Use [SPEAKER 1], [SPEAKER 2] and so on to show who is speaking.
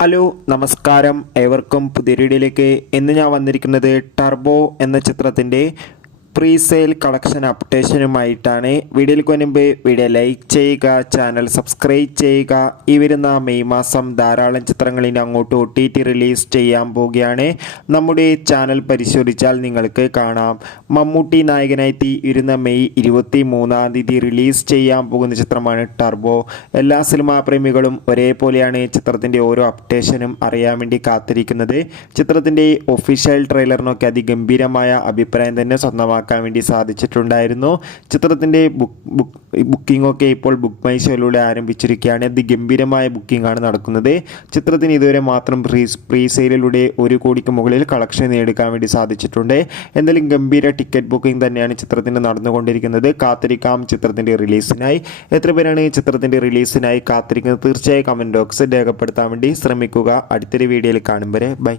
[SPEAKER 1] Hello നമസ്കാരം. ഏവർക്കും പുതിയ വീഡിയോയിലേക്ക് ഇന്ന് ഞാൻ വന്നിരിക്കുന്നത് ടർബോ എന്ന ചിത്രത്തിന്റെ പ്രീ സെയിൽ കളക്ഷൻ അപ്ഡേഷനുമായിട്ടാണ് വീഡിയോയിൽ മുൻപ് വീഡിയോ ലൈക്ക് ചെയ്യുക ചാനൽ സബ്സ്ക്രൈബ് ചെയ്യുക. ഈ വരുന്ന മെയ് മാസം ധാരാളം ചിത്രങ്ങൾ ഇനി അങ്ങോട്ട് ഒ ടി ടി റിലീസ് ചെയ്യാൻ പോവുകയാണ്. നമ്മുടെ ചാനൽ പരിശോധിച്ചാൽ നിങ്ങൾക്ക് കാണാം. മമ്മൂട്ടി നായകനായി ഇരുന്ന മെയ് ഇരുപത്തി മൂന്നാം തീയതി റിലീസ് ചെയ്യാൻ പോകുന്ന ചിത്രമാണ് ടർബോ എല്ലാ സിനിമാ പ്രേമികളും ഒരേപോലെയാണ് ചിത്രത്തിന്റെ ഓരോ അപ്ഡേഷനും അറിയാൻ വേണ്ടി കാത്തിരിക്കുന്നത്. ചിത്രത്തിന്റെ ഒഫീഷ്യൽ ട്രെയിലറിനൊക്കെ അതിഗംഭീരമായ അഭിപ്രായം തന്നെ സ്വന്തമാക്കാൻ വേണ്ടി സാധിച്ചിട്ടുണ്ടായിരുന്നു. ചിത്രത്തിന്റെ ബുക്ക് ബുക്ക് ബുക്കിംഗ് ഒക്കെ ഇപ്പോൾ ബുക്ക് മൈ ഷോയിലൂടെ ആരംഭിച്ചിരിക്കുകയാണ്. അതിഗംഭീരമായ ബുക്കിംഗ് ആണ് നടക്കുന്നത്. ചിത്രത്തിന് ഇതുവരെ മാത്രം പ്രീ പ്രീ സെയിലിലൂടെ ഒരു കോടിക്ക് മുകളിൽ കളക്ഷൻ നേടുക്കാൻ വേണ്ടി സാധിച്ചിട്ടുണ്ട്. എന്തായാലും ഗംഭീര ടിക്കറ്റ് ബുക്കിംഗ് തന്നെയാണ് ചിത്രത്തിന് നടന്നുകൊണ്ടിരിക്കുന്നത്. കാത്തിരിക്കാം ചിത്രത്തിന്റെ റിലീസിനായി. എത്ര പേരാണ് ചിത്രത്തിന്റെ റിലീസിനായി കാത്തിരിക്കുന്നത്? തീർച്ചയായും കമന്റ് ബോക്സ് രേഖപ്പെടുത്താൻ വേണ്ടി ശ്രമിക്കുക. അടുത്തൊരു വീഡിയോയിൽ കാണും വരെ. ബൈ.